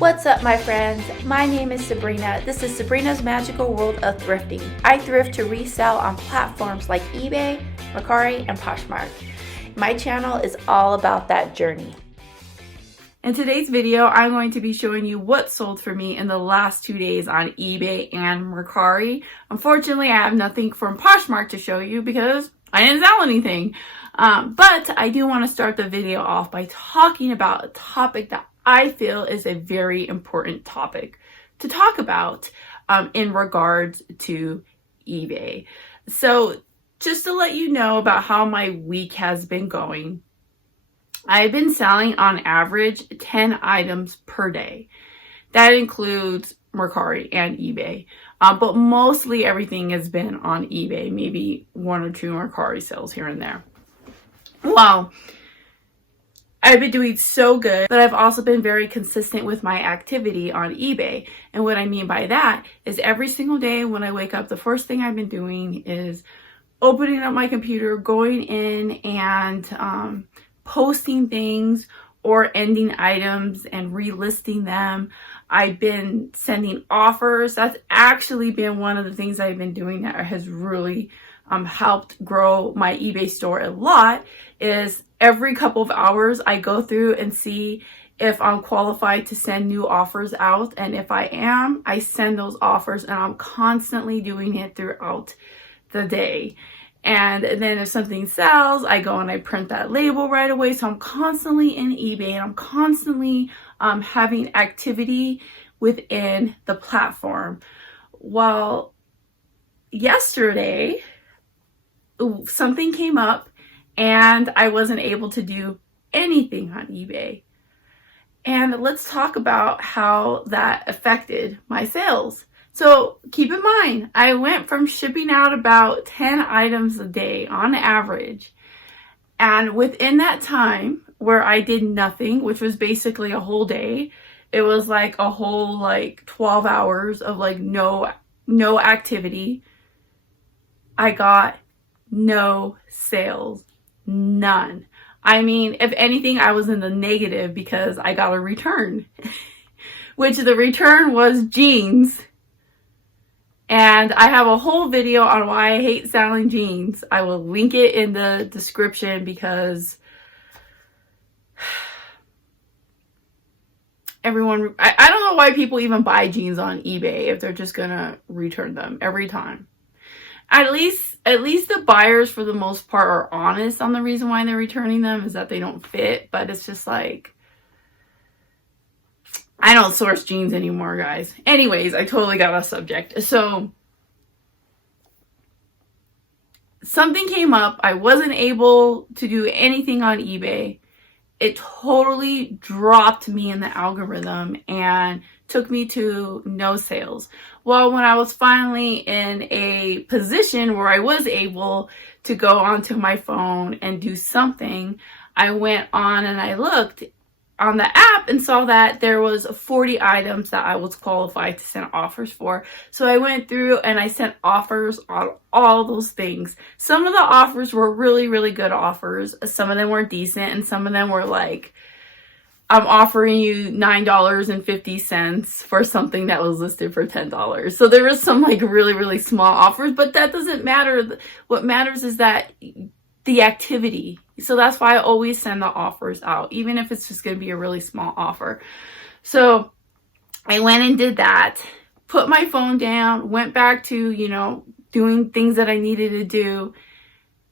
What's up, my friends? My name is Sabrina. This is Sabrina's Magical World of Thrifting. I thrift to resell on platforms like eBay, Mercari, and Poshmark. My channel is all about that journey. In today's video, I'm going to be showing you what sold for me in the last 2 days on eBay and Mercari. Unfortunately, I have nothing from Poshmark to show you because I didn't sell anything. But I do want to start the video off by talking about a topic that I feel is a very important topic to talk about in regards to eBay. So just to let you know about how my week has been going, I've been selling on average 10 items per day. That includes Mercari and eBay. But mostly everything has been on eBay, maybe 1 or 2 Mercari sales here and there. Well, I've been doing so good, but I've also been very consistent with my activity on eBay. And what I mean by that is every single day when I wake up, the first thing I've been doing is opening up my computer, going in and posting things or ending items and relisting them. I've been sending offers. That's actually been one of the things I've been doing that has really helped grow my eBay store a lot. Is every couple of hours I go through and see if I'm qualified to send new offers out, and if I am, I send those offers, and I'm constantly doing it throughout the day. And then if something sells, I go and I print that label right away. So I'm constantly in eBay, and I'm constantly having activity within the platform. Well, yesterday, something came up and I wasn't able to do anything on eBay. And let's talk about how that affected my sales. So keep in mind, I went from shipping out about 10 items a day on average. And within that time where I did nothing, which was basically a whole day, it was like a whole 12 hours of no activity. I got no sales, none. I mean, if anything, I was in the negative because I got a return, which the return was jeans. And I have a whole video on why I hate selling jeans. I will link it in the description because I don't know why people even buy jeans on eBay if they're just gonna return them every time. At least the buyers for the most part are honest on the reason why they're returning them is that they don't fit, but it's just I don't source jeans anymore, guys. Anyways, I totally got off subject. So something came up. I wasn't able to do anything on eBay. It totally dropped me in the algorithm and took me to no sales. Well, when I was finally in a position where I was able to go onto my phone and do something, I went on and I looked on the app and saw that there was 40 items that I was qualified to send offers for. So I went through and I sent offers on all those things. Some of the offers were really, really good offers. Some of them were decent, and some of them were I'm offering you $9.50 for something that was listed for $10. So there was some really, really small offers, but that doesn't matter. What matters is that the activity. So that's why I always send the offers out, even if it's just going to be a really small offer. So I went and did that, put my phone down, went back to, doing things that I needed to do,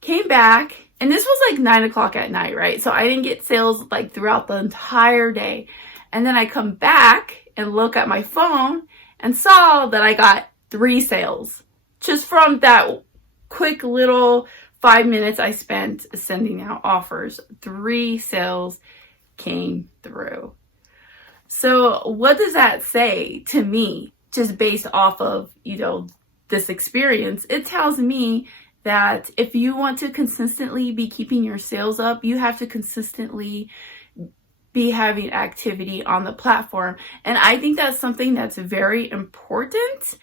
came back, and this was 9 o'clock at night, right? So I didn't get sales throughout the entire day. And then I come back and look at my phone and saw that I got 3 sales just from that quick little 5 minutes I spent sending out offers. 3 sales came through. So what does that say to me, just based off of, this experience? It tells me that if you want to consistently be keeping your sales up, you have to consistently be having activity on the platform. And I think that's something that's very important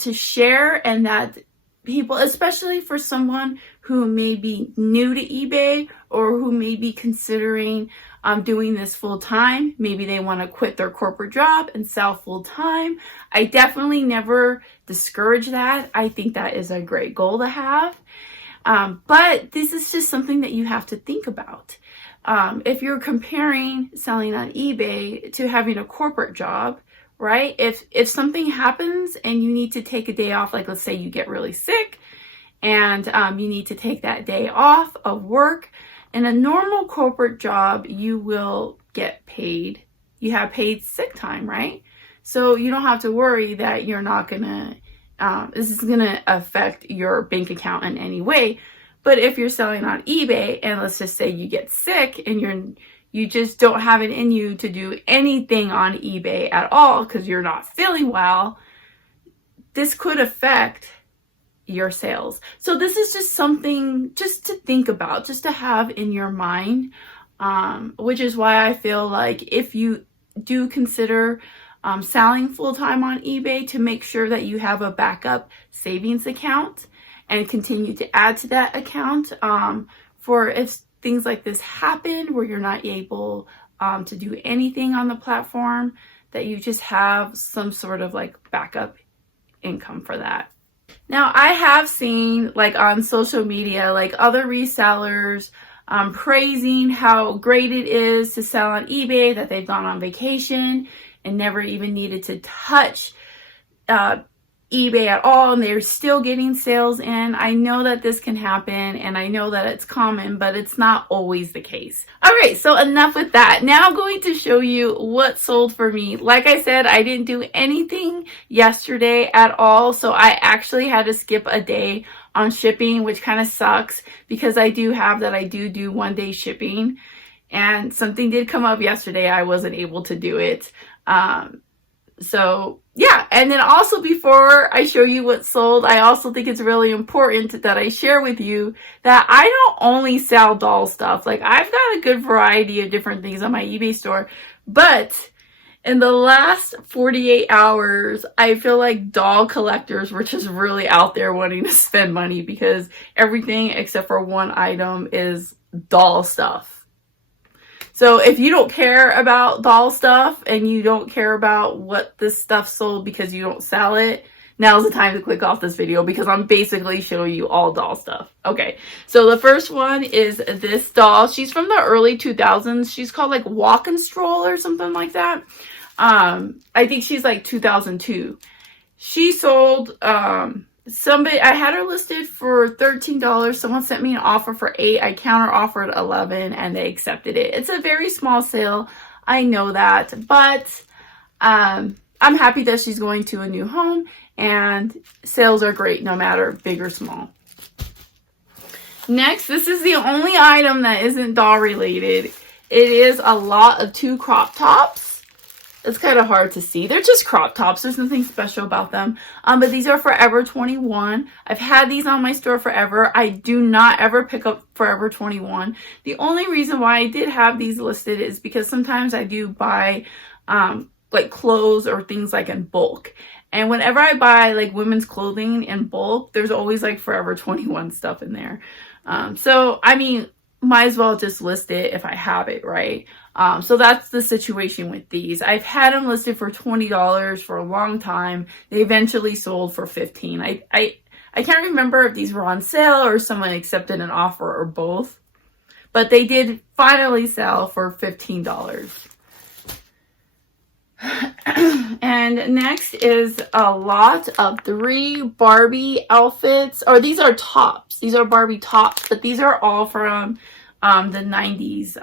to share, and that people, especially for someone who may be new to eBay or who may be considering doing this full time. Maybe they want to quit their corporate job and sell full time. I definitely never discourage that. I think that is a great goal to have. But this is just something that you have to think about. If you're comparing selling on eBay to having a corporate job, right? If something happens and you need to take a day off, like let's say you get really sick and you need to take that day off of work, in a normal corporate job, you will get paid. You have paid sick time, right? So you don't have to worry that you're not gonna, this is gonna affect your bank account in any way. But if you're selling on eBay and let's just say you get sick and you just don't have it in you to do anything on eBay at all because you're not feeling well, this could affect your sales. So this is just something just to think about, just to have in your mind, which is why I feel like if you do consider selling full-time on eBay, to make sure that you have a backup savings account and continue to add to that account for if things like this happen where you're not able to do anything on the platform, that you just have some sort of like backup income for that. Now, I have seen like on social media, like other resellers praising how great it is to sell on eBay, that they've gone on vacation and never even needed to touch eBay at all, and they're still getting sales in. I know that this can happen and I know that it's common, but it's not always the case. All right, so enough with that. Now I'm going to show you what sold for me. Like I said, I didn't do anything yesterday at all, so I actually had to skip a day on shipping, which kind of sucks because I do 1-day shipping, and something did come up yesterday. I wasn't able to do it. So yeah, and then also before I show you what sold, I also think it's really important that I share with you that I don't only sell doll stuff. Like I've got a good variety of different things on my eBay store, but in the last 48 hours, I feel like doll collectors were just really out there wanting to spend money because everything except for one item is doll stuff. So if you don't care about doll stuff and you don't care about what this stuff sold because you don't sell it, now's the time to click off this video because I'm basically showing you all doll stuff. Okay, so the first one is this doll. She's from the early 2000s. She's called like Walk and Stroll or something like that. I think she's like 2002. She sold, I had her listed for $13. Someone sent me an offer for $8. I counter offered $11 and they accepted it. It's a very small sale. I know that, but I'm happy that she's going to a new home, and sales are great no matter big or small. Next, this is the only item that isn't doll related. It is a lot of 2 crop tops. It's kind of hard to see. They're just crop tops. There's nothing special about them. But these are Forever 21. I've had these on my store forever. I do not ever pick up Forever 21. The only reason why I did have these listed is because sometimes I do buy like clothes or things like in bulk. And whenever I buy like women's clothing in bulk, there's always like Forever 21 stuff in there. So, I mean, might as well just list it if I have it, right? So that's the situation with these. I've had them listed for $20 for a long time. They eventually sold for $15. I can't remember if these were on sale or someone accepted an offer or both, but they did finally sell for $15. And next is a lot of 3 Barbie outfits, or these are tops. These are Barbie tops, but these are all from the 90s.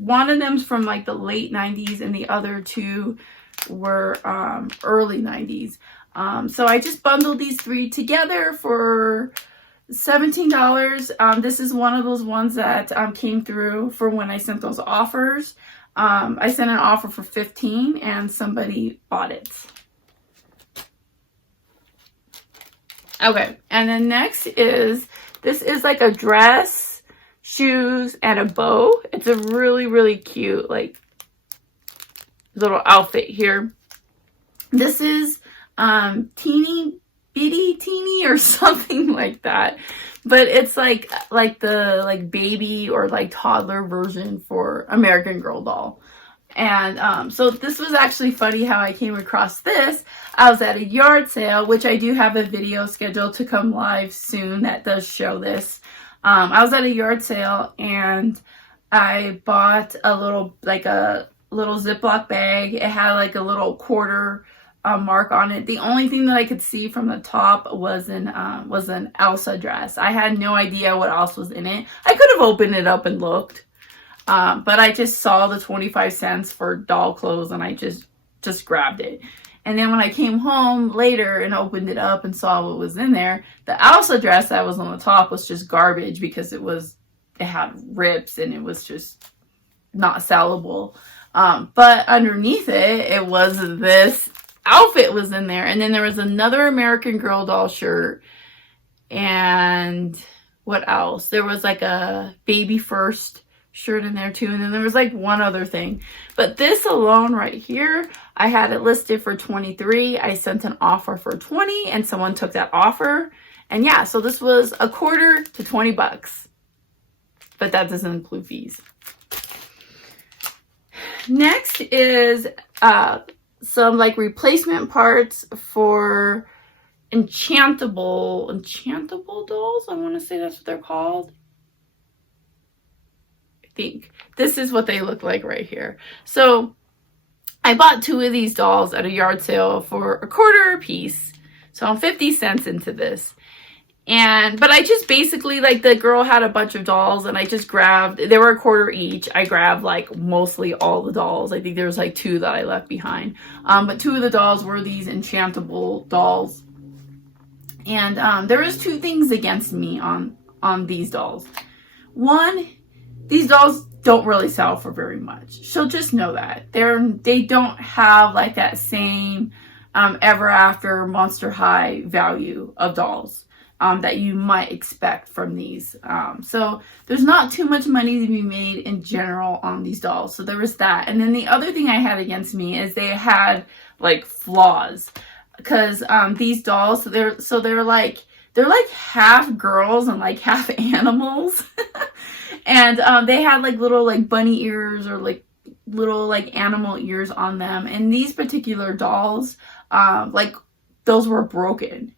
One of them's from like the late 90s and the other 2 were early 90s. So I just bundled these 3 together for $17. This is one of those ones that came through for when I sent those offers. I sent an offer for $15 and somebody bought it. Okay, and then next is, this is like a dress, shoes, and a bow. It's a really, really cute like little outfit here. This is teeny bitty teeny or something like that. But it's like the like baby or like toddler version for American Girl doll. And so this was actually funny how I came across this. I was at a yard sale, which I do have a video scheduled to come live soon that does show this. I was at a yard sale and I bought a little Ziploc bag. It had like a little quarter mark on it. The only thing that I could see from the top was an Elsa dress. I had no idea what else was in it. I could have opened it up and looked. But I just saw the 25 cents for doll clothes and I just grabbed it. And then when I came home later and opened it up and saw what was in there, the Elsa dress that was on the top was just garbage because it had rips and it was just not sellable. But underneath it was this outfit was in there. And then there was another American Girl doll shirt. And what else? There was like a Baby First shirt in there too, and then there was like one other thing. But this alone right here, I had it listed for $23. I sent an offer for $20 and someone took that offer. And yeah, so this was a quarter to $20, but that doesn't include fees. Next is some like replacement parts for enchantable dolls. I want to say that's what they're called. Think this is what they look like right here. So I bought 2 of these dolls at a yard sale for a quarter a piece, so I'm 50 cents into this. But I just basically, like, the girl had a bunch of dolls and I just grabbed, they were a quarter each. I grabbed like mostly all the dolls. I think there was like 2 that I left behind, but 2 of the dolls were these enchantable dolls. And there was 2 things against me on these dolls. One, these dolls don't really sell for very much. So just know that. They don't have like that same Ever After Monster High value of dolls that you might expect from these. So there's not too much money to be made in general on these dolls. So there was that. And then the other thing I had against me is they had like flaws. Because these dolls, they're like half girls and like half animals. And they had like little like bunny ears or like little like animal ears on them. And these particular dolls, like those were broken.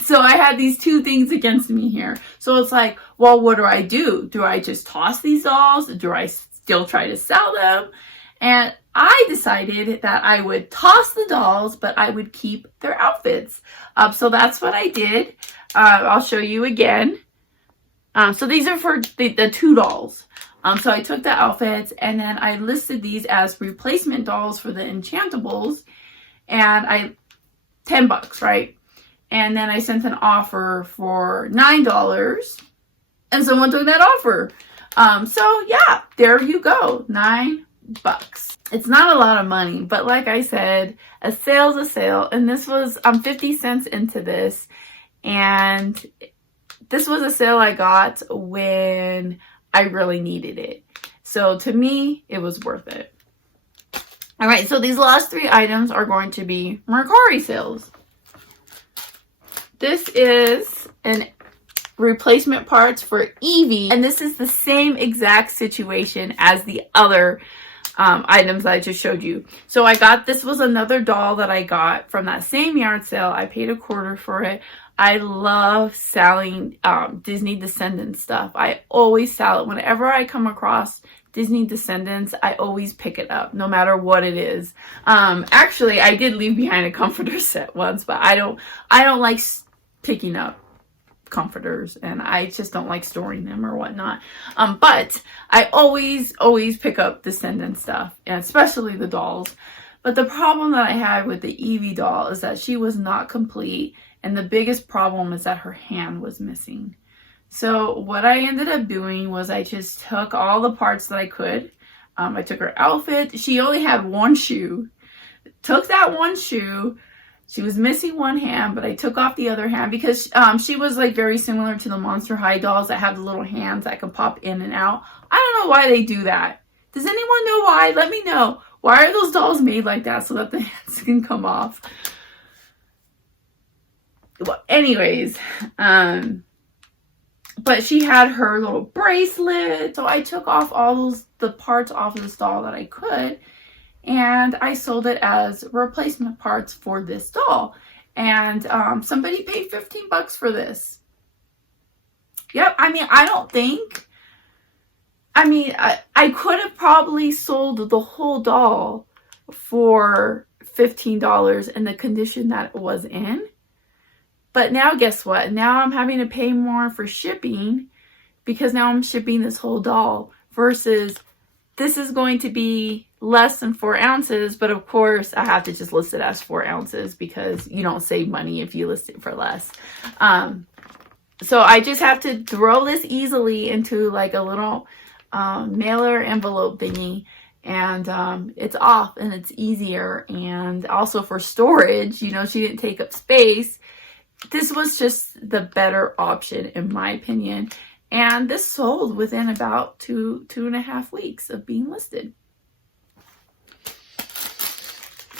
So I had these 2 things against me here. So it's like, well, what do? Do I just toss these dolls? Do I still try to sell them? And I decided that I would toss the dolls, but I would keep their outfits. So that's what I did. I'll show you again. So these are for the 2 dolls. So I took the outfits and then I listed these as replacement dolls for the enchantables, and $10, right? And then I sent an offer for $9 and someone took that offer. So yeah, there you go, $9. It's not a lot of money, but like I said, a sale's a sale. And this was, I'm 50 cents into this, and this was a sale I got when I really needed it. So to me, it was worth it. All right, so these last 3 items are going to be Mercari sales. This is an replacement parts for Evie, and this is the same exact situation as the other items that I just showed you. So this was another doll that I got from that same yard sale. I paid a quarter for it. I love selling Disney Descendants stuff. I always sell it. Whenever I come across Disney Descendants, I always pick it up, no matter what it is. Actually, I did leave behind a comforter set once, but I don't like picking up comforters, and I just don't like storing them or whatnot. But I always pick up Descendant stuff, and especially the dolls. But the problem that I had with the Evie doll is that she was not complete, and the biggest problem is that her hand was missing. So what I ended up doing was I just took all the parts that I could. I took her outfit. She only had 1 shoe. Took that 1 shoe. She was missing 1 hand, but I took off the other hand because she was like very similar to the Monster High dolls that have the little hands that can pop in and out. I don't know why they do that. Does anyone know why? Let me know. Why are those dolls made like that so that the hands can come off? well, anyways, but she had her little bracelet. So I took off all the parts off of this doll that I could, and I sold it as replacement parts for this doll. And somebody paid $15 for this. Yep. I mean, I could have probably sold the whole doll for $15 in the condition that it was in. But now guess what? Now I'm having to pay more for shipping because now I'm shipping this whole doll versus this is going to be less than 4 ounces. But of course, I have to just list it as 4 ounces because you don't save money if you list it for less. So I just have to throw this easily into like a little mailer envelope thingy, and it's off and it's easier. And also for storage, you know, she didn't take up space. This was just the better option in my opinion. And this sold within about 2.5 weeks of being listed.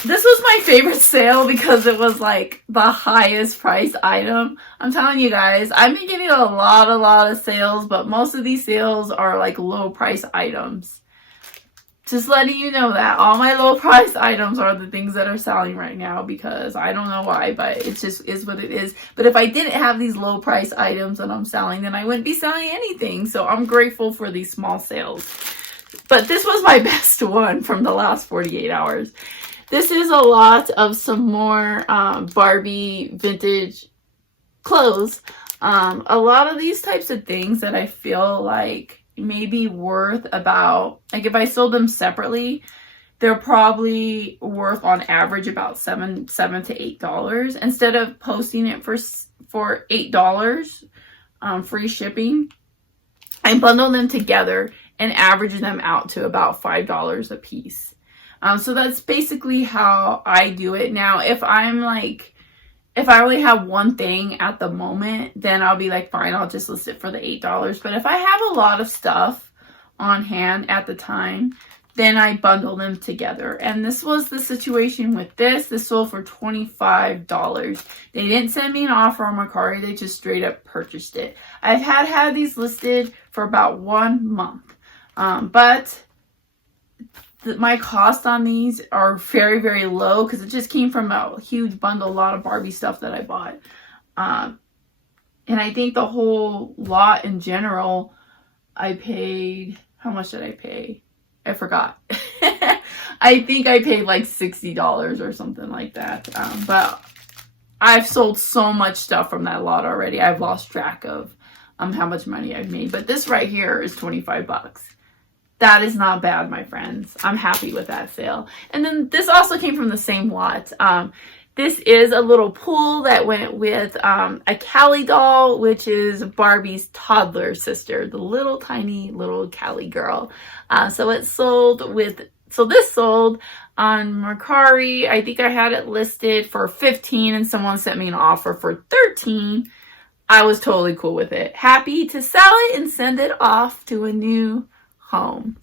This was my favorite sale because it was like the highest price item. I'm telling you guys, I've been getting a lot of sales, but most of these sales are like low price items. Just letting you know that all my low price items are the things that are selling right now because I don't know why, but it just is what it is. But if I didn't have these low price items that I'm selling, then I wouldn't be selling anything. So I'm grateful for these small sales. But this was my best one from the last 48 hours. This is a lot of some more Barbie vintage clothes. A lot of these types of things that I feel like maybe worth about, like if I sold them separately, they're probably worth on average about $7 to $8 instead of posting it for $8 free shipping. I bundle them together and average them out to about $5 a piece. So that's basically how I do it. Now, if I only have one thing at the moment, then I'll be like, fine, I'll just list it for the $8. But if I have a lot of stuff on hand at the time, then I bundle them together. And this was the situation with this. This sold for $25. They didn't send me an offer on Mercari. They just straight up purchased it. I've had these listed for about 1 month. But my cost on these are very, very low because it just came from a huge bundle, a lot of Barbie stuff that I bought. And I think the whole lot in general, I paid, how much did I pay? I forgot. I think I paid like $60 or something like that. But I've sold so much stuff from that lot already. I've lost track of how much money I've made. But this right here is $25. That is not bad, my friends. I'm happy with that sale. And then this also came from the same lot. This is a little pool that went with a Callie doll, which is Barbie's toddler sister, the little tiny little Callie girl. So this sold on Mercari. I think I had it listed for $15 and someone sent me an offer for $13. I was totally cool with it. Happy to sell it and send it off to a new home.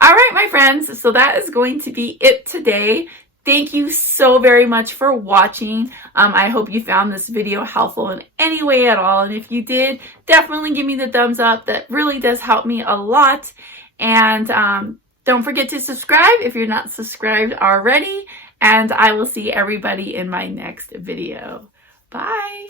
All right, my friends, so that is going to be it today. Thank you so very much for watching. I hope you found this video helpful in any way at all. And if you did, definitely give me the thumbs up. That really does help me a lot. And don't forget to subscribe if you're not subscribed already. And I will see everybody in my next video. Bye.